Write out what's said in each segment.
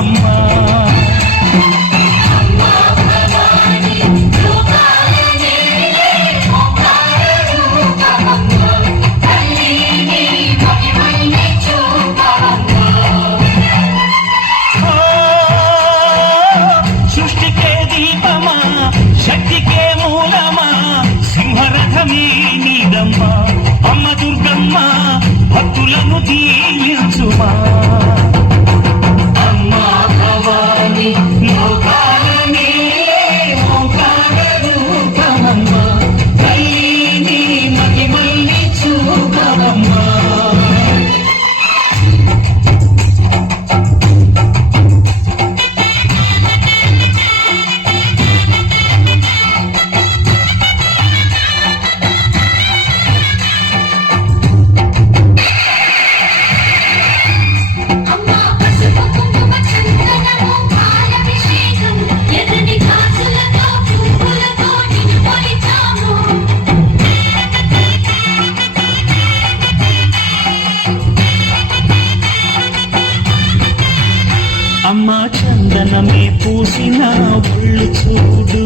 రూపమమ్మా సృష్టికే దీపమా శక్తికే మూలమా సింహరథమే నీదమ్మా అమ్మ దుర్గమ్మ భక్తులను దీవించుమా అమ్మా భవాని లోకాలనే ఓంకార రూపమమ్మా తల్లిని మహిమల్ని చూపవమ్మా అమ్మా చందనమే పూసిన ఒళ్ళు చూడు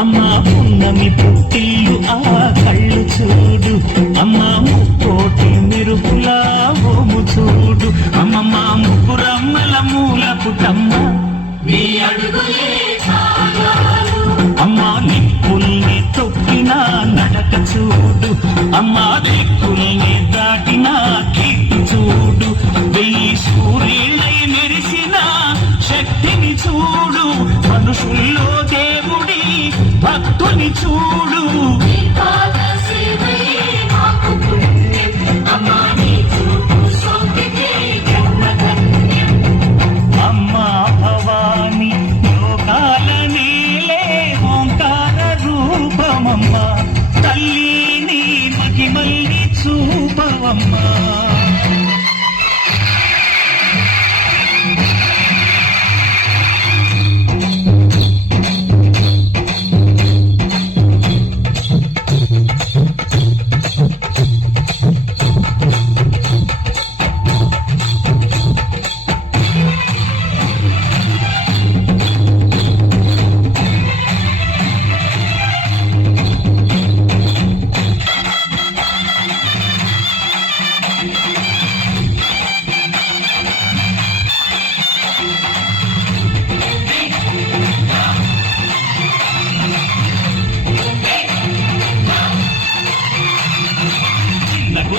అమ్మా పున్నమి పుట్టిల్లు ఆ కళ్ళు చూడు అమ్మా ముక్కోటి మెరుపులా ఓము చూడు అమ్మమ్మ ముగ్గురమ్మల మూల పుటమ్మ అమ్మా నిప్పుల్ని తొక్కిన నడక చూడు అమ్మా దిక్కుల్ని దాటిన కీర్తి చూడు వెయ్యి సూర్యులై మెరిసిన శక్తిని చూడు మనుషుల్లో దేవుడి భక్తుని చూడు అమ్మా భవాని లోకాల నీలే ఓంకార రూపమమ్మా తల్లిని మహిమల్ని చూపవమ్మా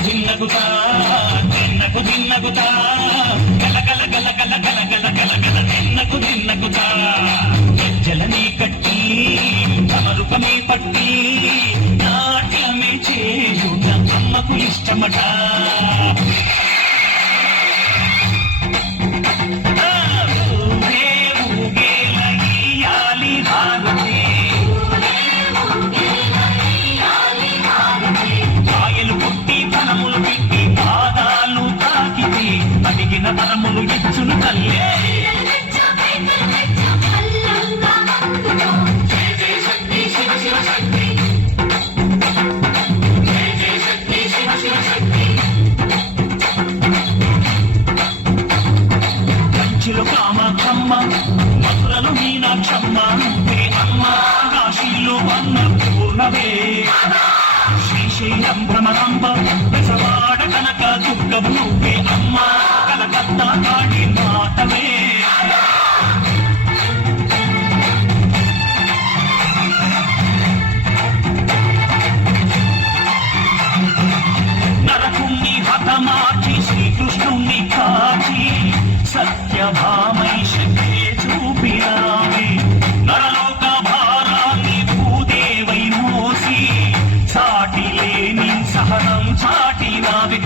జిన్నగుతా జిన్నగు జిన్నగుతా గల గల గల గల గల గల గల గల జిన్నగు జిన్నగుతా గజ్జలనే కట్టి తమరుకమే పట్టి నాట్యమే చేయుట అమ్మకు ఇష్టమట వరములు ఇచ్చును తల్లే కంచిలో కామాక్షమ్మ మధురలు మీనాక్షమ్మ నువ్వే అమ్మ కాశీలో అన్న పూర్ణవే శ్రీశైలం భ్రమరాంబ బెజవాడ కనక దుర్గవు నువ్వే అమ్మ కలకత్తా కాళీ మాతవే నరకుణ్ణి హతమార్చి శ్రీకృష్ణుణ్ణి కాచి సత్యభామై శక్తి చూపినావే నరలోక భారాన్ని భూదేవై మోసి సాటి లేని సహనం చాటినావే